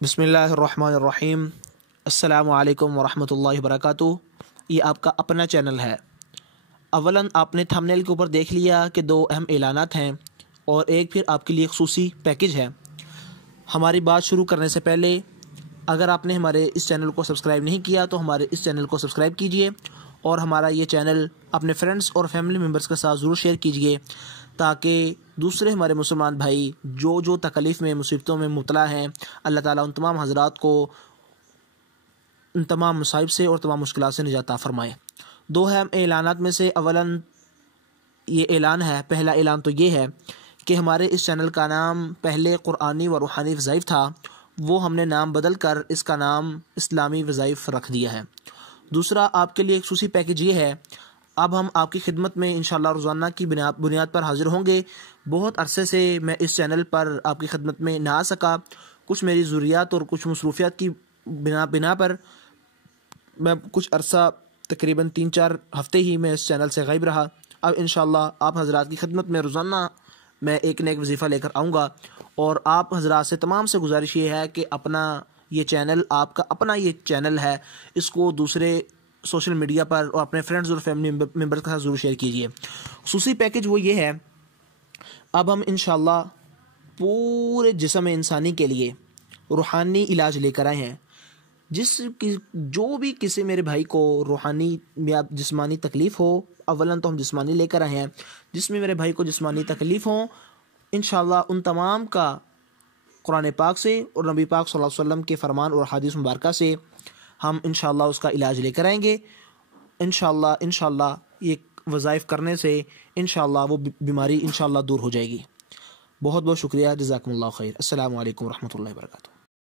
بسم اللہ الرحمن الرحیم۔ السلام علیکم ورحمۃ اللہ وبرکاتہ۔ یہ آپ کا اپنا چینل ہے۔ اولاً آپ نے تھمبنیل کے اوپر دیکھ لیا کہ دو اہم اعلانات ہیں اور ایک پھر آپ کے لیے خصوصی پیکج ہے۔ ہماری بات شروع کرنے سے پہلے اگر آپ نے ہمارے اس چینل کو سبسکرائب نہیں کیا تو ہمارے اس چینل کو سبسکرائب کیجئے اور ہمارا یہ چینل اپنے فرینڈز اور فیملی ممبرز کے ساتھ ضرور شیئر کیجئے تاکہ دوسرے ہمارے مسلمان بھائی جو تکلیف میں مصیبتوں میں مبتلا ہیں، اللہ تعالیٰ ان تمام حضرات کو ان تمام مصائب سے اور تمام مشکلات سے نجات عطا فرمائے۔ دو اہم اعلانات میں سے اولاً یہ اعلان ہے، پہلا اعلان تو یہ ہے کہ ہمارے اس چینل کا نام پہلے قرآنی و روحانی وظائف تھا، وہ ہم نے نام بدل کر اس کا نام اسلامی وظائف رکھ دیا ہے۔ دوسرا آپ کے لیے ایک خصوصی پیکج یہ ہے، اب ہم آپ کی خدمت میں انشاءاللہ روزانہ کی بنیاد پر حاضر ہوں گے۔ بہت عرصے سے میں اس چینل پر آپ کی خدمت میں نہ آ سکا، کچھ میری ضروریات اور کچھ مصروفیات کی بنا پر میں کچھ عرصہ تقریباً 3-4 ہفتے ہی میں اس چینل سے غائب رہا۔ اب انشاءاللہ آپ حضرات کی خدمت میں روزانہ میں ایک نہ ایک وظیفہ لے کر آؤں گا، اور آپ حضرات سے تمام سے گزارش یہ ہے کہ اپنا یہ چینل آپ کا اپنا یہ چینل ہے، اس کو دوسرے سوشل میڈیا پر اور اپنے فرینڈز اور فیملی ممبرز کے ساتھ ضرور شیئر کیجیے۔ خصوصی پیکج وہ یہ ہے، اب ہم انشاءاللہ پورے جسم انسانی کے لیے روحانی علاج لے کر آئے ہیں۔ جو بھی کسی میرے بھائی کو روحانی یا جسمانی تکلیف ہو، اولاً تو ہم جسمانی لے کر آئے ہیں، جس میں میرے بھائی کو جسمانی تکلیف ہوں، انشاءاللہ ان تمام کا قرآن پاک سے اور نبی پاک صلی اللہ علیہ وسلم کے فرمان اور حدیث مبارکہ سے ہم انشاءاللہ اس کا علاج لے کر آئیں گے۔ انشاءاللہ یہ وظائف کرنے سے انشاءاللہ وہ بیماری انشاءاللہ دور ہو جائے گی۔ بہت بہت شکریہ، جزاکم اللہ خیر۔ السلام علیکم ورحمۃ اللہ وبرکاتہ۔